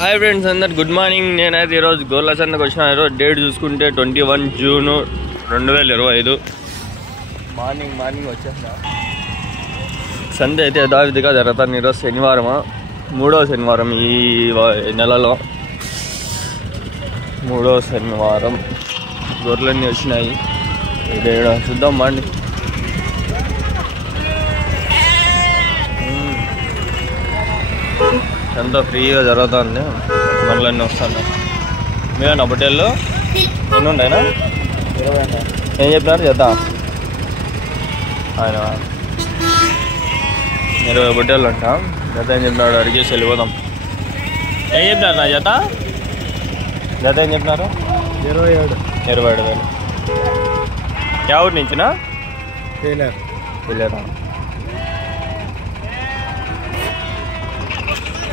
Hi friends అందరు good morning. నేనైతే ఈరోజు గోర్ల సంతకు వచ్చిన. ఈరోజు డేట్ చూసుకుంటే 21 జూన్ 2025 మార్నింగ్ వచ్చేసిన. సండే అయితే యథావిధిగా జరుగుతాను. ఈరోజు శనివారం, 3వ శనివారం ఈ నెలలో 3వ శనివారం. గొర్రెలన్నీ వచ్చినాయి. చూద్దాం బాండి. ఎంతో ఫ్రీగా జరుగుతుంది. మనలన్నీ వస్తాను. మీరేనా బొట్టేళ్ళు ఎన్ని ఉన్నాయినా? 20. ఏం చెప్పినారు జత? ఆయన 20 బొట్టేళ్ళు అంట. జత ఏం చెప్పినాడు అడిగేసి వెళ్ళిపోదాం. ఏం చెప్పినారు నా జత? ఏం చెప్పినారు? 27,000. ఎవరి నుంచినా? వెళ్ళారా?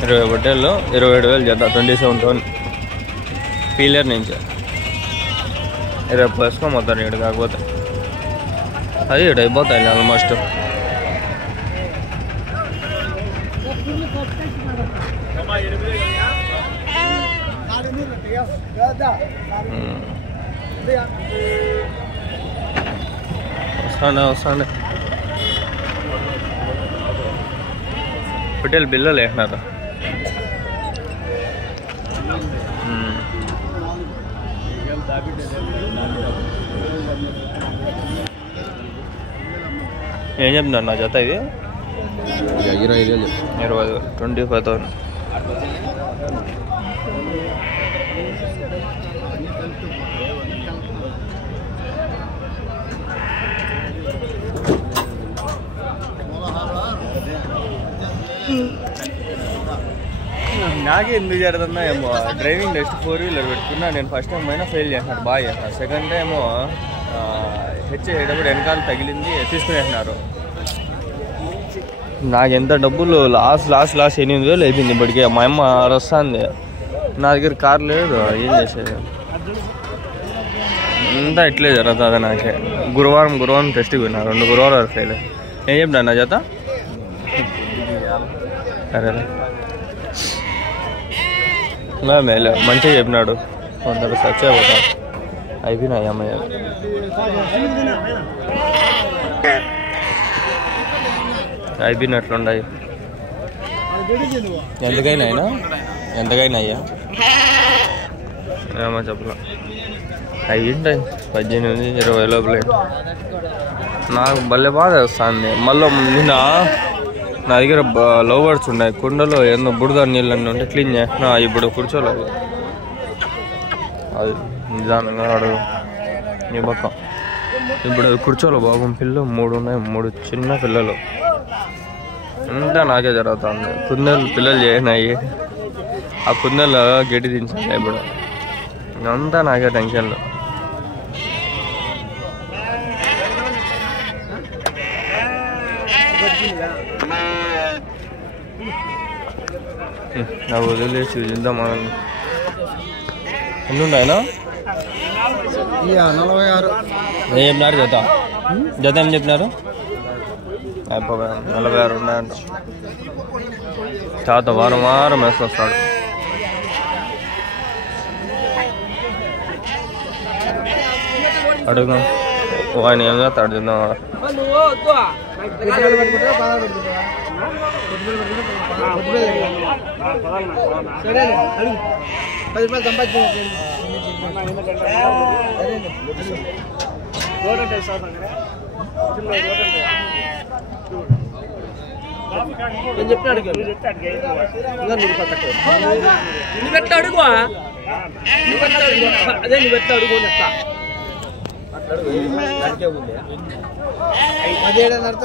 20 బొట్టేళ్ళు 27,000 జత. 27,000 పీలర్ నుంచి. రేపు వేసుకో మొత్తం రేటు. కాకపోతే అది ఇటు అయిపోతాయి ఆల్మోస్ట్. వస్తాండే పొట్టేలు బిల్లలు వేసినారు. ఏం చెప్తున్నారు నా జత? ఇది 25,000. 25,000. నాకే ఎందుకు జరుగుతుందా ఏమో. డ్రైవింగ్ టెస్ట్ 4 వీలర్ పెట్టుకున్నా నేను. ఫస్ట్ టైం అయినా ఫెయిల్ చేసినారు, బాగా చేసినారు. సెకండ్ టైము హెచ్చేటప్పుడు వెనకాల తగిలింది, తీసుకునేసినారు. నాకు ఎంత డబ్బులు లాస్ట్ 8,000 అయిపోయింది ఇప్పటికే. మా అమ్మ వస్తుంది. నా దగ్గర కార్ లేదు, ఏం చేసేది? అంతా ఇట్లే జరుగుతుంది నాకే. గురువారం టెస్ట్కి పోయినా. 2 గురువారాలు ఫెయిల్. ఏం చెప్పినా నా చేత? సరేలే మేలే, మంచిగా చెప్పినాడు. కొందరు సర్చ్ అయిపోతాం. అయిపోయినాయి అమ్మాయి. అయిపోయినట్లుండాయి. ఎంతకైనా అయ్యా ఏమో చెప్పలే. అయ్యింటాయి 18-20 లోపలే. నాకు భలే బాధ వస్తుంది. మళ్ళీ నిన్న నా దగ్గర లవ్ బర్డ్స్ ఉన్నాయి. కుండలో ఎన్నో బురద నీళ్ళన్నీ ఉంటే క్లీన్ చేసిన. ఇప్పుడు కూర్చోలేదు. అది నిదానంగా అడుగు నీ పక్క. ఇప్పుడు కూర్చోలే బాబు. పిల్లలు 3 ఉన్నాయి. 3 చిన్న పిల్లలు. అంతా నాకే జరుగుతుంది. కుందేలు పిల్లలు చేసినాయి. ఆ కుందేలు గడ్డి దించాలి. ఇప్పుడు అంతా నాకే టెన్షన్లు. నాకు వదిలేసి చూద్దాం. ఎన్ని ఉన్నాయినా? 46. ఏం చెప్పినారు జత? జత ఏం చెప్పినారు? 46 ఉన్నాయంట. తాత వారం వేసుకొస్తాడు. అడుగు ఆయన ఏం చేస్తాడు చూద్దాం.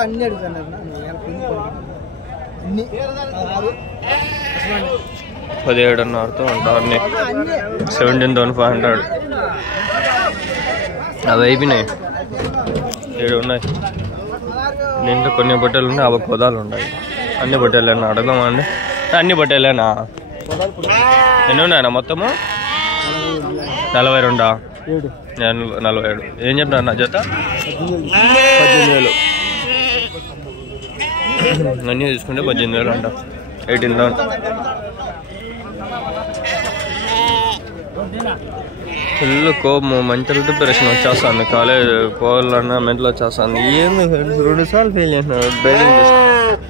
అన్ని అడుగుతున్నారు. 17,500తో ఉంటాయి అన్నీ. 17,500. అవి అయిపోయినాయి. 7 ఉన్నాయి. దీంట్లో కొన్ని బొట్టెలు ఉన్నాయి. 50 పొదాలు ఉన్నాయి. అన్ని బొట్టెలేనా? అడగదామా అండి? అన్ని బొట్టెలేనా? ఎన్ని ఉన్నాయన్నా మొత్తము? 42. 47. ఏం చెప్పినారు నా జత? 18,000. అన్నీ తీసుకుంటే 18,000 అంట. 18,000. ఫుల్ కోపం మెంటల్ డిప్రెషన్ వచ్చేస్తుంది. కాలేజ్ పోవాలన్నా మెంటల్ వచ్చేస్తుంది. ఏంది 2 సార్లు ఫెయిల్ చేసినాడు డ్రైవింగ్ టెస్ట్.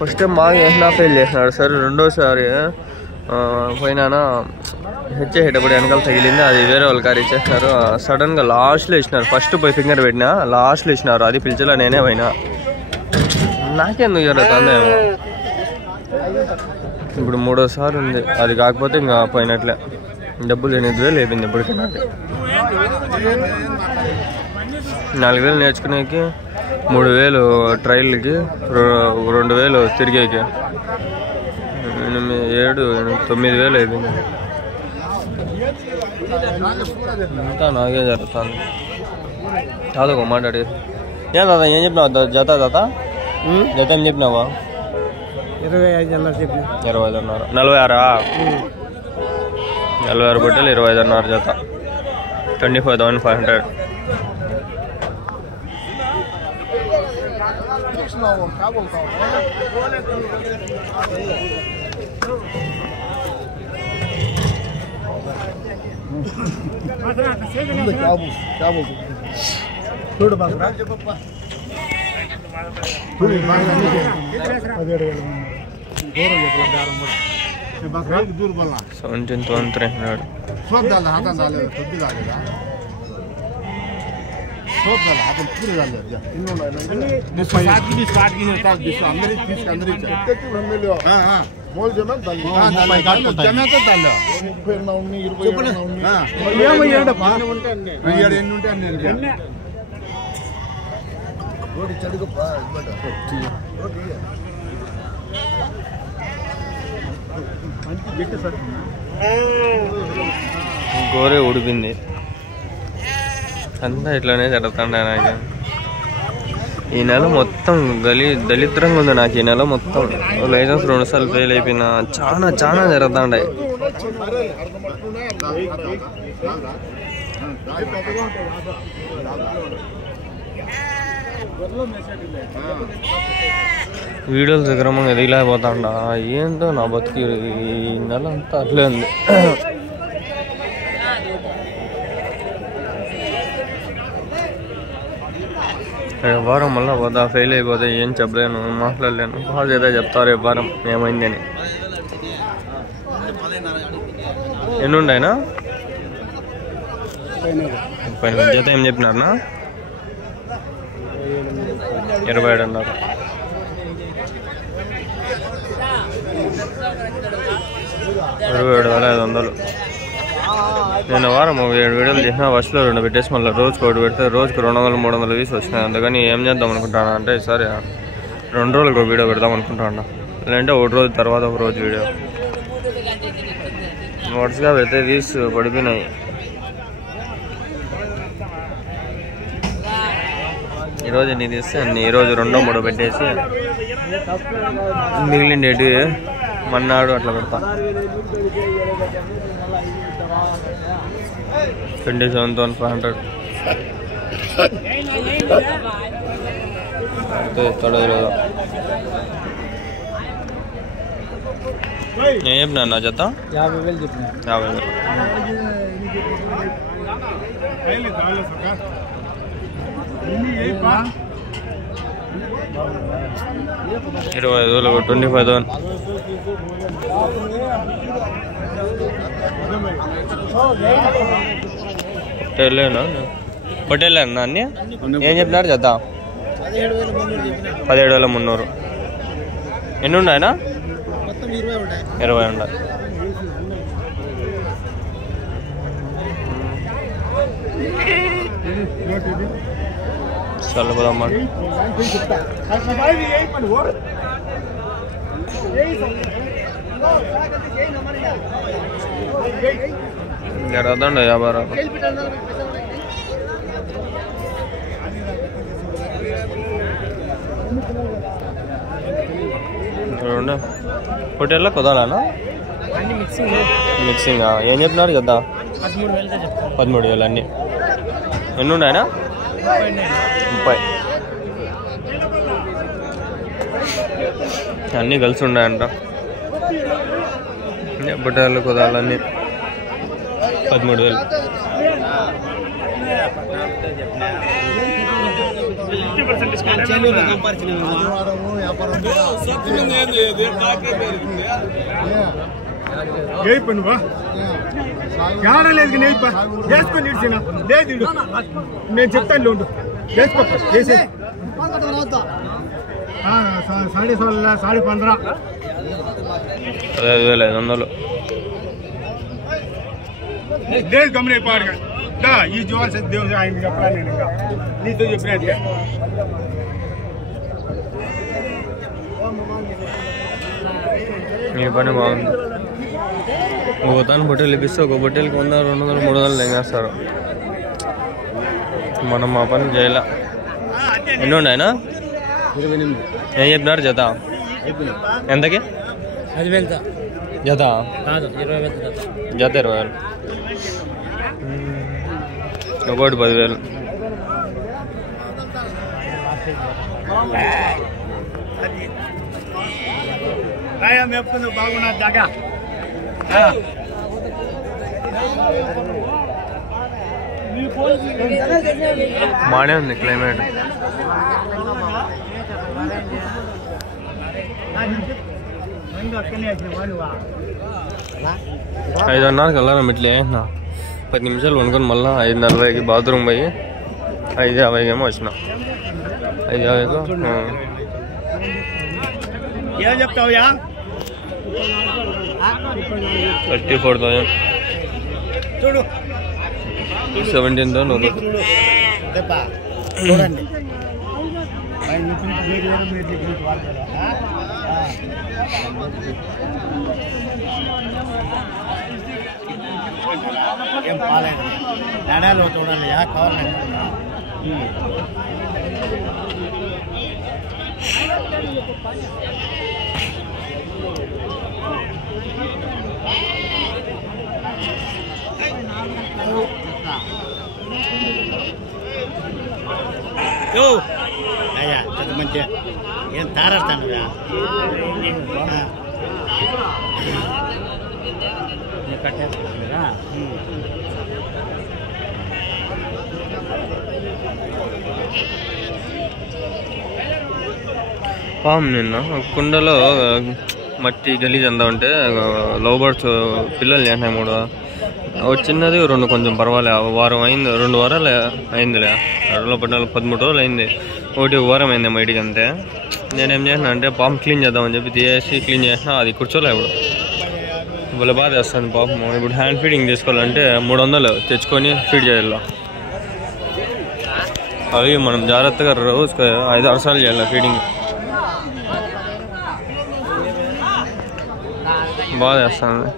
ఫస్ట్ టైం బాగా చేసినా ఫెయిల్ చేసినాడు. సరే రెండోసారి పోయినానా హెచ్చేసేటప్పుడు వెనకాల తగిలింది. అది వేరే వాళ్ళు కారు ఇచ్చేసినారు. సడన్గా లాస్ట్లో ఇచ్చినారు. ఫస్ట్ పోయి ఫింగర్ పెట్టినా లాస్ట్లో ఇచ్చినారు. అది పిలిచేలా నేనే పోయినా. నాకెందుకు జరుగుతుందేమో. ఇప్పుడు 3వసారి ఉంది. అది కాకపోతే ఇంకా పోయినట్లే. డబ్బులు 8,000 అయిపోయింది ఇప్పటికీ. నాకు 4,000 నేర్చుకునేకి, 3,000 ట్రైల్కి, 2,000 తిరిగేకి, 7, 9,000 అయిపోయింది. అంతా నాకే జరుగుతుంది. కాదు ఒక మాట అడిగి ఏ దాదా ఏం చెప్పినావు? జత జత ఏం చెప్పినావా? 25 చెప్పిన. 25,500. 46 46 బట్టలు 25,500 జత. 25,500. చూడు दूर बोलना 17,300. सोप डाल हाथ डाल खुद डालेगा सोप डाल हाथ पूरे डाल जा इन्होंने साथ की होता है अंदर ही हां हां बोल जमा डाल जमा तो डाल फिर ना 20 हां ఏమో ఏడపా ఏడ ఎన్ని ఉంటే అన్ని రోడ్ చడుగపా ఓకే గోరే ఉడిపింది. అంతా ఇట్లానే జరుగుతుండే నాకు. ఈ నెల మొత్తం దళిద్రంగా ఉంది నాకు. ఈ నెల మొత్తం లైసెన్స్ 2 సార్లు ఫెయిల్ అయిపోయినా. చాలా జరుగుతుండే. వీడియోలు సక్రమంగా ఎదిగిలేకపోతాండా. ఏంటో నా బతికి ఈ నెల అంతా అట్లే ఉంది. వారం మళ్ళీ పోతా ఫెయిల్ అయిపోతే ఏం చెప్పలేను, మాట్లాడలేను. బాగా ఏదో చెప్తారు వారం ఏమైంది అని. ఎన్ని ఉన్నాయినా? 30 జత ఏం చెప్పినారనా? 27 అన్నారు. 27,500. నేను వారం 7 వీడియోలు చేసిన. ఫస్ట్లో 2 పెట్టేసి మళ్ళీ రోజుకి 1 పెడితే రోజుకి 200-300 వ్యూస్ వచ్చినాయి. అందుకని ఏం చేద్దాం అనుకుంటాను అంటే ఈసారి 2 రోజులకు 1 వీడియో పెడదాం అనుకుంటాను. లేదంటే 1 రోజు తర్వాత 1 రోజు వీడియో. వరుసగా పెడితే వ్యూస్ పడిపోయినాయి. ఈరోజు ఎన్ని తీస్తే అన్ని. ఈరోజు 2-3 పెట్టేసి మిగిలిన డేట్ మన్నాడు అట్లా పెడతా. 27,500 ఇస్తాడు ఈరోజు. నేను చెప్పినా నా జత 50,000 చెప్పిన. 50,000. 25,000 25,000. పట్టేళ్ళేనా అన్నీ? ఏం చెప్పినారు జత? 17,300. ఎన్ని ఉన్నాయనా? 20 ఉన్నాయి. చల్లపోదమ్మా. జరగదండి వ్యాపారం. హోటల్లో కుదరానా? మిక్సింగ్ ఏం చెప్పినారు కదా? 13,000 అన్నీ. ఎన్ని ఉన్నాయనా? 30 అన్నీ కలిసి ఉన్నాయంట. బుట్టలు కుదాలన్నీ 13,000. లేదు వేసుకొని ఇడిచిన లేదు నేను చెప్తాను ఉండు వేసుకో వేసే 16,500 15,500 లేదు గమనైపోయాడు ఈ జోల్ దేవుడు ఆయన చెప్పాలి నేను ఇంకా నీతో చెప్పినట్టుగా మీ పని బాగుంది. ఒక తను బొట్టెలు ఇప్పిస్తే ఒక బొట్టెలకి 100, 200, 300 లెంగేస్తారు. మనం మా పని చేయాల. ఎన్ని ఉన్నాయన? 28. ఏం చెప్పినారు జత? ఎంతకి? 10,000 జత కాదు 20,000 జత 20,000. ఒకటి 10,000. మేపుకుంది బాగున్నా జాగా బాగానే ఉంది క్లైమేట్. 5:30కి వెళ్ళాలి మెట్లే 10 నిమిషాలు వండుకొని మళ్ళీ 5:40కి బాత్రూమ్ పోయి 5:50కి ఏమో వచ్చిన. 5:50కు ఏం చెప్తావుయా 34,000. చూడు 17,000 చూడండి ఏం పాలేదు నాణాలు చూడండి కావాలండి. అయ్యా పెద్ద మంచిగా ఏం తారాస్తాను కట్టేస్తాను. నిన్న కుండలో మట్టి గలీజ్ అంతా ఉంటే లవ్ బర్డ్స్ పిల్లలు చేసినాయి 3. ఒకటి చిన్నది 2 కొంచెం పర్వాలే. వారం అయింది, 2 వారాలు అయిందిలే. 13 రోజులు అయింది. ఒకటి వారం అయింది బయటికి అంతే. నేనేం చేసిన అంటే పాపం క్లీన్ చేద్దామని చెప్పి తీసేసి క్లీన్ చేసిన. అది కూర్చోలే ఇప్పుడు భలే బాధ వేస్తుంది పాపం. ఇప్పుడు హ్యాండ్ ఫీడింగ్ తీసుకోవాలంటే 300 తెచ్చుకొని ఫీడ్ చేయాలి. అవి మనం జాగ్రత్తగా రోజుకి 5-6 సార్లు చేయాలి ఫీడింగ్. బాగా చేస్తుంది.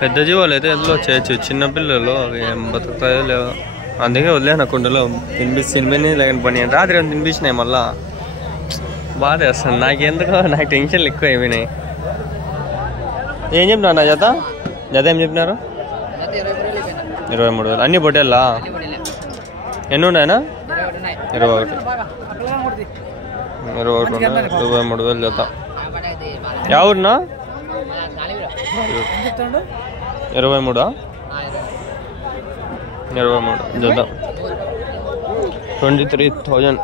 పెద్ద జీవాలు అయితే ఎందులో చేయొచ్చు, చిన్నపిల్లలు అవి ఏం బతుకుతాయో లేవో. అందుకే వదిలేసిన కుండలో తినిపించి లేని పని. రాత్రి తినిపించినాయి మళ్ళా. బాగా చేస్తుంది. నాకెందుకో నాకు టెన్షన్లు ఎక్కువ అయిపోయినాయి. ఏం చెప్పినారు నా జత? జత ఏం చెప్పినారు? 23,000. అన్ని పొట్టేళ్ళా? ఎన్ని ఉన్నాయనా? 21. 23,000 జత. ఎవరున్నా? 23 జత 23,000.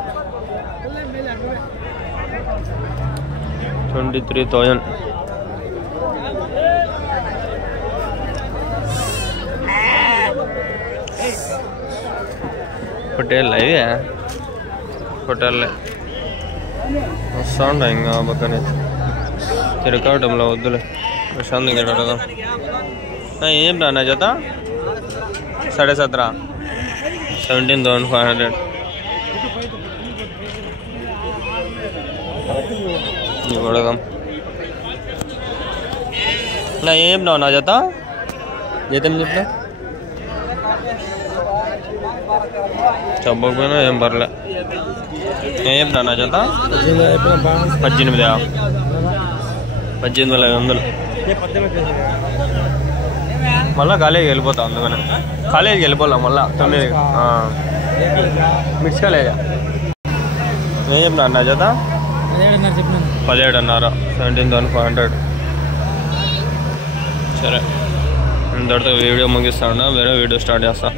23,000. పొట్టేళ్ళ ఇవి? పొట్టేళ్ళే వస్తూ ఉంటాయి ఇంకా పక్కనే. తిరగటంలో వద్దులే, ప్రశాంతంగా అడగదాం. ఏం నా జత? 17,500. 17,500. ఇవి అడగదాం. ఏం చెప్పినావు నా జత? జత ఏం చెప్పినా? చెప్పకపోయినా ఏం పర్లే. ఏం చెప్పినా నా జత? 18,500. మళ్ళీ కాలేజీకి వెళ్ళిపోతాం. అందుకనే కాలేజీకి వెళ్ళిపోలే మళ్ళీ 9 మిర్చి కాలేజా. ఏం చెప్పినా నా జత? 17,500. 17,500. సరే ఇంతటితో వీడియో ముగిస్తా ఉన్నా, వేరే వీడియో స్టార్ట్ చేస్తా.